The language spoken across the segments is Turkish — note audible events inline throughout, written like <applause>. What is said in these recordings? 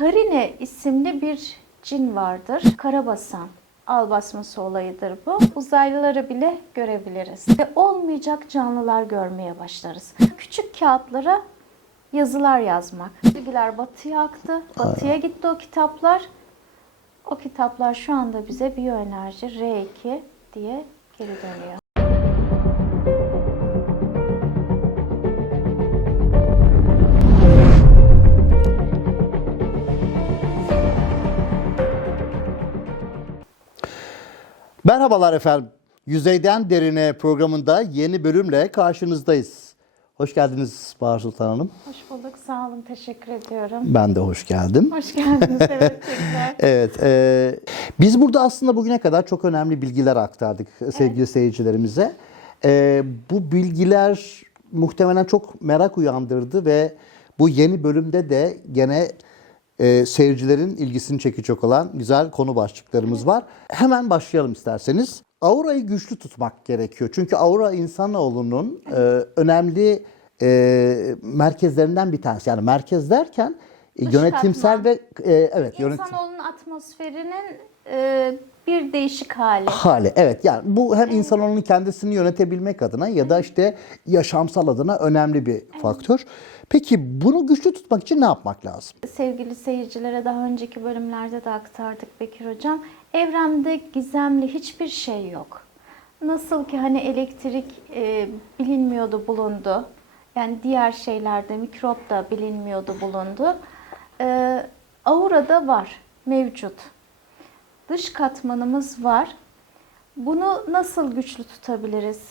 Karine isimli bir cin vardır. Karabasan al basması olayıdır bu. Uzaylıları bile görebiliriz. Ve olmayacak canlılar görmeye başlarız. Küçük kağıtlara yazılar yazmak. Bilgiler batıya aktı. Batıya gitti o kitaplar. O kitaplar şu anda bize biyoenerji R2 diye geri dönüyor. Merhabalar efendim. Yüzeyden Derine programında yeni bölümle karşınızdayız. Hoş geldiniz Bahar Sultan Hanım. Hoş bulduk. Sağ olun. Teşekkür ediyorum. Ben de hoş geldim. Hoş geldiniz. Evet tekrar. <laughs> Evet, e, biz burada aslında bugüne kadar çok önemli bilgiler aktardık sevgili seyircilerimize. E, bu bilgiler muhtemelen çok merak uyandırdı ve bu yeni bölümde de gene e, seyircilerin ilgisini çekecek olan güzel konu başlıklarımız var. Hemen başlayalım isterseniz. Aurayı güçlü tutmak gerekiyor. Çünkü aura insanoğlunun e, önemli e, merkezlerinden bir tanesi. Yani merkez derken Dış yönetimsel katman. ve e, evet yönetim İnsanoğlunun atmosferinin e, bir değişik hali. hali. Evet yani bu hem insanoğlunun kendisini yönetebilmek adına ya da işte yaşamsal adına önemli bir faktör. Peki bunu güçlü tutmak için ne yapmak lazım? Sevgili seyircilere daha önceki bölümlerde de aktardık Bekir Hocam. Evrende gizemli hiçbir şey yok. Nasıl ki hani elektrik e, bilinmiyordu bulundu. Yani diğer şeylerde mikrop da bilinmiyordu bulundu. E, aura da var, mevcut. Dış katmanımız var. Bunu nasıl güçlü tutabiliriz?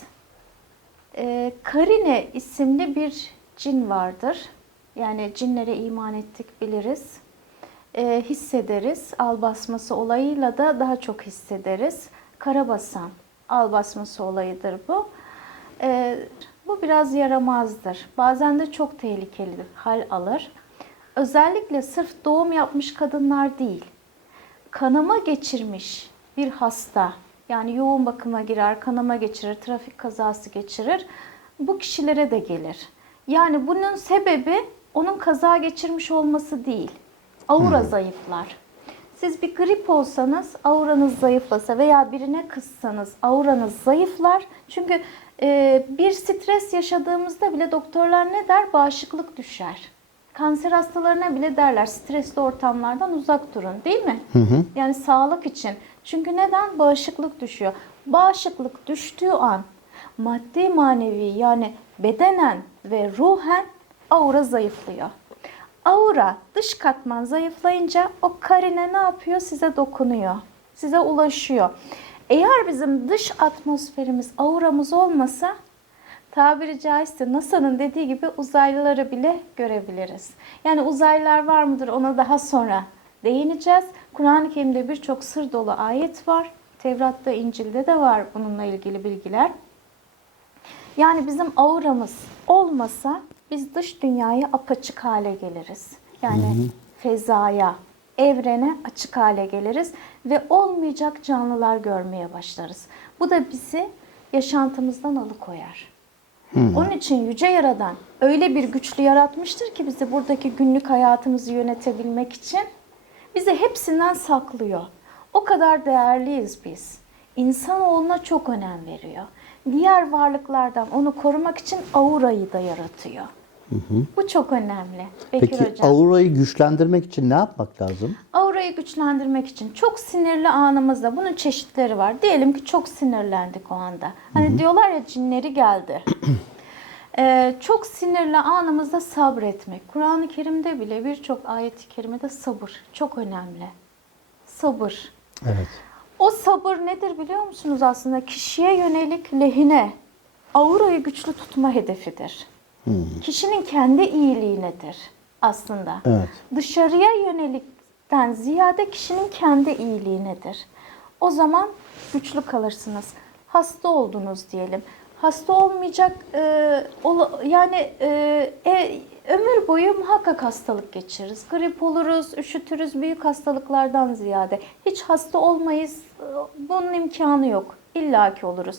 E, Karine isimli bir cin vardır. Yani cinlere iman ettik biliriz. E, hissederiz. Al basması olayıyla da daha çok hissederiz. Karabasan al basması olayıdır bu. E, bu biraz yaramazdır. Bazen de çok tehlikeli hal alır. Özellikle sırf doğum yapmış kadınlar değil kanama geçirmiş bir hasta yani yoğun bakıma girer, kanama geçirir, trafik kazası geçirir. Bu kişilere de gelir. Yani bunun sebebi onun kaza geçirmiş olması değil. Aura zayıflar. Siz bir grip olsanız auranız zayıflasa veya birine kızsanız auranız zayıflar. Çünkü e, bir stres yaşadığımızda bile doktorlar ne der? Bağışıklık düşer. Kanser hastalarına bile derler stresli ortamlardan uzak durun değil mi? Yani sağlık için. Çünkü neden? Bağışıklık düşüyor. Bağışıklık düştüğü an maddi manevi yani bedenen ve ruhen aura zayıflıyor. Aura dış katman zayıflayınca o karine ne yapıyor? Size dokunuyor. Size ulaşıyor. Eğer bizim dış atmosferimiz, auramız olmasa tabiri caizse NASA'nın dediği gibi uzaylıları bile görebiliriz. Yani uzaylılar var mıdır ona daha sonra değineceğiz. Kur'an-ı Kerim'de birçok sır dolu ayet var. Tevrat'ta, İncil'de de var bununla ilgili bilgiler. Yani bizim auramız olmasa biz dış dünyaya apaçık hale geliriz. Yani fezaya, evrene açık hale geliriz ve olmayacak canlılar görmeye başlarız. Bu da bizi yaşantımızdan alıkoyar. Onun için Yüce Yaradan öyle bir güçlü yaratmıştır ki bizi buradaki günlük hayatımızı yönetebilmek için bizi hepsinden saklıyor. O kadar değerliyiz biz. İnsanoğluna çok önem veriyor. Diğer varlıklardan onu korumak için aurayı da yaratıyor. Bu çok önemli. Bekir Peki Hocam. aurayı güçlendirmek için ne yapmak lazım? Aurayı güçlendirmek için çok sinirli anımızda bunun çeşitleri var. Diyelim ki çok sinirlendik o anda. Hani diyorlar ya cinleri geldi. <clears throat> Ee, çok sinirli anımızda sabretmek. Kur'an-ı Kerim'de bile birçok ayet-i kerimede sabır çok önemli. Sabır. Evet. O sabır nedir biliyor musunuz aslında? Kişiye yönelik lehine aurayı güçlü tutma hedefidir. Kişinin kendi iyiliğinedir aslında. Evet. Dışarıya yönelikten ziyade kişinin kendi iyiliğinedir. O zaman güçlü kalırsınız. Hasta oldunuz diyelim. Hasta olmayacak e, ola- yani e, e, ömür boyu muhakkak hastalık geçiririz. Grip oluruz, üşütürüz büyük hastalıklardan ziyade. Hiç hasta olmayız. e, Bunun imkanı yok. İlla ki oluruz.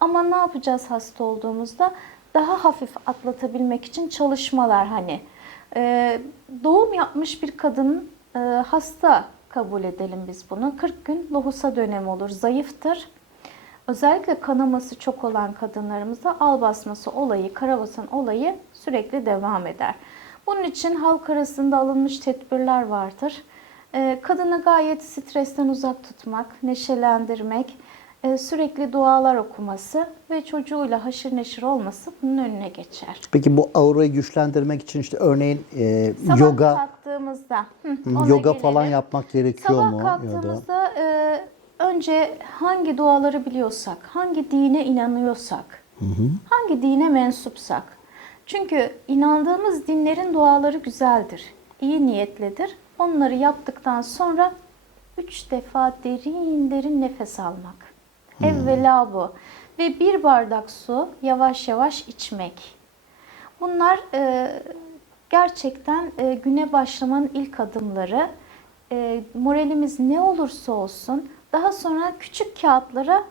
Ama ne yapacağız hasta olduğumuzda? Daha hafif atlatabilmek için çalışmalar hani. E, doğum yapmış bir kadının e, hasta kabul edelim biz bunu. 40 gün lohusa dönemi olur. Zayıftır. Özellikle kanaması çok olan kadınlarımızda al basması olayı, karabasan olayı sürekli devam eder. Bunun için halk arasında alınmış tedbirler vardır. Ee, Kadını gayet stresten uzak tutmak, neşelendirmek, sürekli dualar okuması ve çocuğuyla haşır neşir olması bunun önüne geçer. Peki bu aurayı güçlendirmek için işte örneğin e, Sabah yoga kalktığımızda, hı, Hı, yoga falan gelelim. yapmak gerekiyor Sabah mu? Da kalktığımızda e, önce hangi duaları biliyorsak, hangi dine inanıyorsak, hangi dine mensupsak. Çünkü inandığımız dinlerin duaları güzeldir, iyi niyetlidir. Onları yaptıktan sonra üç defa derin derin nefes almak. Evvela bu. Ve bir bardak su yavaş yavaş içmek. Bunlar e, gerçekten e, güne başlamanın ilk adımları. E, moralimiz ne olursa olsun daha sonra küçük kağıtlara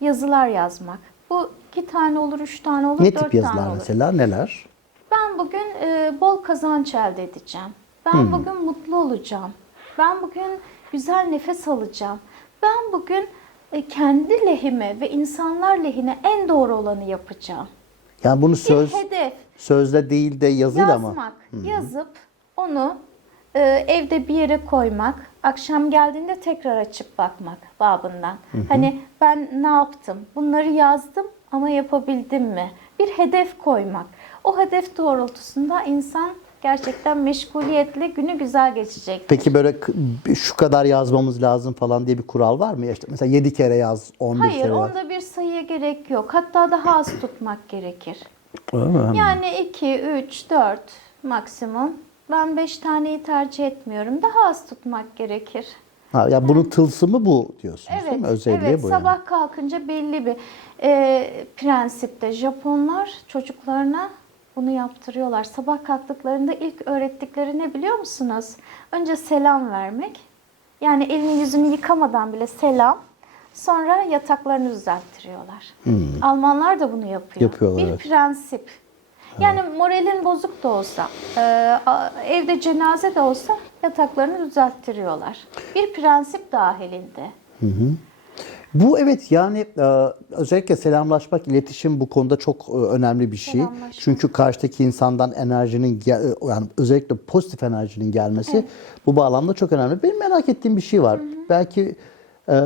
yazılar yazmak. Bu iki tane olur, üç tane olur, ne dört tip yazılar tane olur. mesela neler? Ben bugün e, bol kazanç elde edeceğim. Ben bugün mutlu olacağım. Ben bugün güzel nefes alacağım. Ben bugün kendi lehime ve insanlar lehine en doğru olanı yapacağım. Yani bunu söz Bir hedef sözle değil de yazıyla mı? yazmak, yazıp onu e, evde bir yere koymak, akşam geldiğinde tekrar açıp bakmak babından. Hani ben ne yaptım? Bunları yazdım ama yapabildim mi? Bir hedef koymak. O hedef doğrultusunda insan gerçekten meşguliyetle günü güzel geçecek. Peki böyle şu kadar yazmamız lazım falan diye bir kural var mı? Ya işte mesela 7 kere yaz, 11 Hayır, kere yaz. onda bir sayıya gerek yok. Hatta daha az tutmak gerekir. Öyle mi? Yani 2, 3, 4 maksimum. Ben 5 taneyi tercih etmiyorum. Daha az tutmak gerekir. Ha, ya bunun tılsımı bu diyorsunuz değil Evet, mi? Özelliği evet. bu yani. Sabah kalkınca belli bir e, prensipte Japonlar çocuklarına bunu yaptırıyorlar. Sabah kalktıklarında ilk öğrettikleri ne biliyor musunuz? Önce selam vermek. Yani elini yüzünü yıkamadan bile selam. Sonra yataklarını düzelttiriyorlar. Almanlar da bunu yapıyor. Hmm. Yapıyorlar, Bir evet. prensip. Yani moralin bozuk da olsa, e, evde cenaze de olsa yataklarını düzelttiriyorlar. Bir prensip dahilinde. Bu evet yani e, özellikle selamlaşmak, iletişim bu konuda çok e, önemli bir şey. Çünkü karşıdaki insandan enerjinin yani özellikle pozitif enerjinin gelmesi bu bağlamda çok önemli. Benim merak ettiğim bir şey var. Belki e,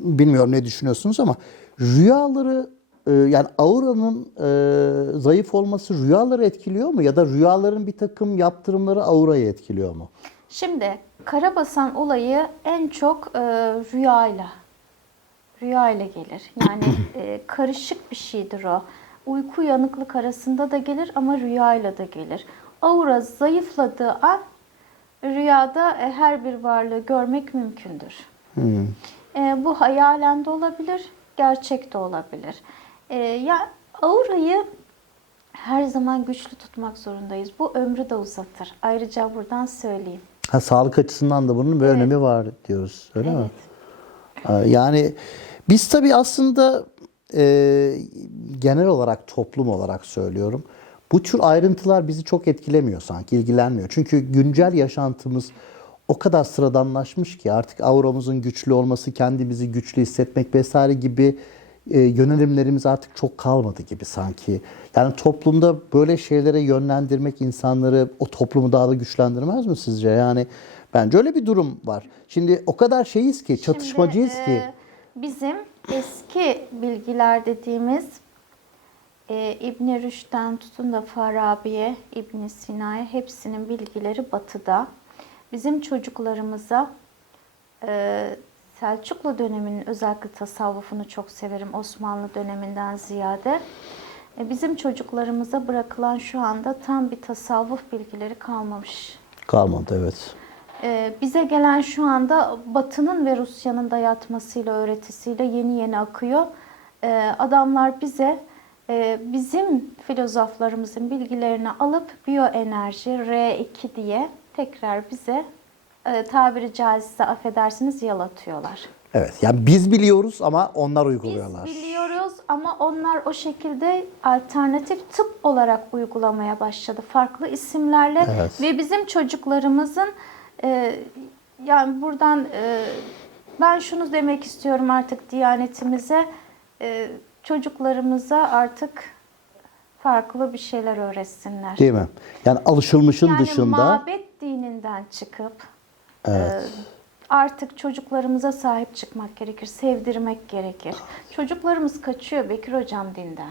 bilmiyorum ne düşünüyorsunuz ama rüyaları e, yani auranın e, zayıf olması rüyaları etkiliyor mu ya da rüyaların bir takım yaptırımları aurayı etkiliyor mu? Şimdi karabasan olayı en çok e, rüyayla, rüyayla gelir. Yani <clears throat> e, karışık bir şeydir o. Uyku uyanıklık arasında da gelir ama rüyayla da gelir. Aura zayıfladığı an rüyada e, her bir varlığı görmek mümkündür. E, bu hayalen de olabilir, gerçek de olabilir. E, ya aurayı her zaman güçlü tutmak zorundayız. Bu ömrü de uzatır. Ayrıca buradan söyleyeyim. Ha, sağlık açısından da bunun bir önemi var diyoruz. Öyle mi? Ee, Yani biz tabii aslında e, genel olarak toplum olarak söylüyorum. Bu tür ayrıntılar bizi çok etkilemiyor sanki, ilgilenmiyor. Çünkü güncel yaşantımız o kadar sıradanlaşmış ki artık auramızın güçlü olması, kendimizi güçlü hissetmek vesaire gibi e, yönelimlerimiz artık çok kalmadı gibi sanki. Yani toplumda böyle şeylere yönlendirmek insanları, o toplumu daha da güçlendirmez mi sizce? Yani bence öyle bir durum var. Şimdi o kadar şeyiz ki, çatışmacıyız Şimdi, ki. e, bizim eski bilgiler dediğimiz e, İbn Rüşd'den tutun da Farabi'ye, İbn Sina'ya hepsinin bilgileri batıda. Bizim çocuklarımıza e, Selçuklu döneminin özellikle tasavvufunu çok severim Osmanlı döneminden ziyade. E, bizim çocuklarımıza bırakılan şu anda tam bir tasavvuf bilgileri kalmamış. Kalmadı evet. Ee, bize gelen şu anda Batı'nın ve Rusya'nın dayatmasıyla, öğretisiyle yeni yeni akıyor. Ee, adamlar bize e, bizim filozoflarımızın bilgilerini alıp biyoenerji R2 diye tekrar bize e, tabiri caizse affedersiniz yalatıyorlar. Evet. Yani biz biliyoruz ama onlar Biz uyguluyorlar. biliyoruz ama onlar o şekilde alternatif tıp olarak uygulamaya başladı. Farklı isimlerle Evet. ve bizim çocuklarımızın e, yani buradan e, ben şunu demek istiyorum artık Diyanetimize e, çocuklarımıza artık farklı bir şeyler öğretsinler. Değil mi? Yani alışılmışın Yani dışında mabet dininden çıkıp e, artık çocuklarımıza sahip çıkmak gerekir, sevdirmek gerekir. Çocuklarımız kaçıyor Bekir Hocam dinden.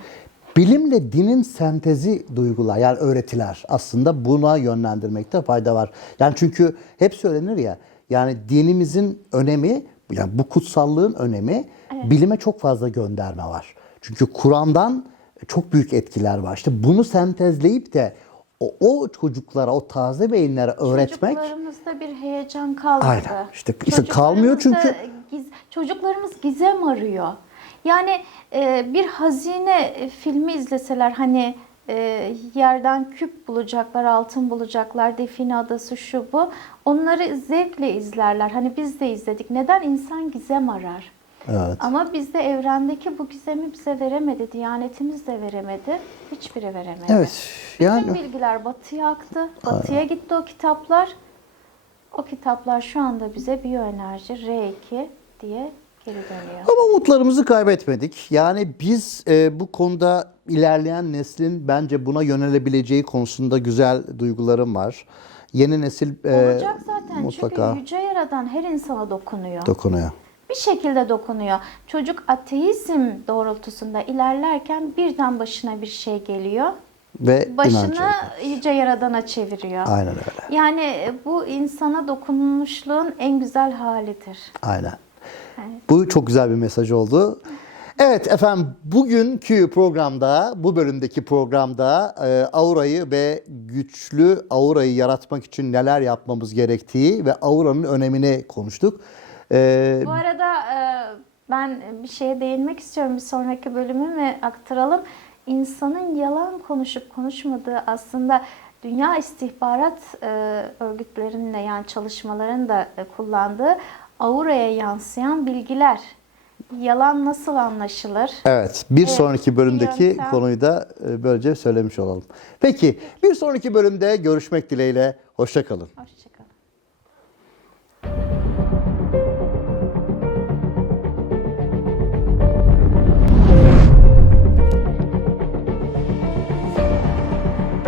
Bilimle dinin sentezi duygular yani öğretiler aslında buna yönlendirmekte fayda var. Yani çünkü hep söylenir ya yani dinimizin önemi yani bu kutsallığın önemi bilime çok fazla gönderme var. Çünkü Kur'an'dan çok büyük etkiler var. İşte bunu sentezleyip de o, o çocuklara, o taze beyinlere öğretmek Çocuklarımızda bir heyecan kalmadı. Aynen. İşte- işte kalmıyor çünkü- giz- çocuklarımız gizem arıyor. Yani e, bir hazine e, filmi izleseler hani e, yerden küp bulacaklar, altın bulacaklar, define adası şu bu. Onları zevkle izlerler. Hani biz de izledik. Neden? insan gizem arar. Evet. Ama bizde evrendeki bu gizemi bize veremedi. Diyanetimiz de veremedi. Hiçbiri veremedi. Evet. Yani Bütün bilgiler batıya aktı. Batıya gitti o kitaplar. O kitaplar şu anda bize biyoenerji R2 diye geri dönüyor. Ama umutlarımızı kaybetmedik. Yani biz e, bu konuda ilerleyen neslin bence buna yönelebileceği konusunda güzel duygularım var. Yeni nesil e, Olacak zaten mutlaka çünkü Yüce Yaradan her insana dokunuyor. dokunuyor. bir şekilde dokunuyor. Çocuk ateizm doğrultusunda ilerlerken birden başına bir şey geliyor. Ve Başını ediyor. Yüce Yaradan'a çeviriyor. Aynen öyle. Yani bu insana dokunmuşluğun en güzel halidir. Aynen. Bu çok güzel bir mesaj oldu. Evet efendim bugünkü programda, bu bölümdeki programda e, aurayı ve güçlü aurayı yaratmak için neler yapmamız gerektiği ve auranın önemini konuştuk. E, Bu arada e, ben bir şeye değinmek istiyorum bir sonraki bölümü ve aktaralım. İnsanın yalan konuşup konuşmadığı aslında dünya istihbarat e, örgütlerinin de yani çalışmaların da e, kullandığı auraya yansıyan bilgiler. Yalan nasıl anlaşılır? Evet, bir Evet, sonraki bölümdeki yöntem. konuyu da e, böylece söylemiş olalım. Peki, bir sonraki bölümde görüşmek dileğiyle. Hoşça kalın. Hoşçakalın.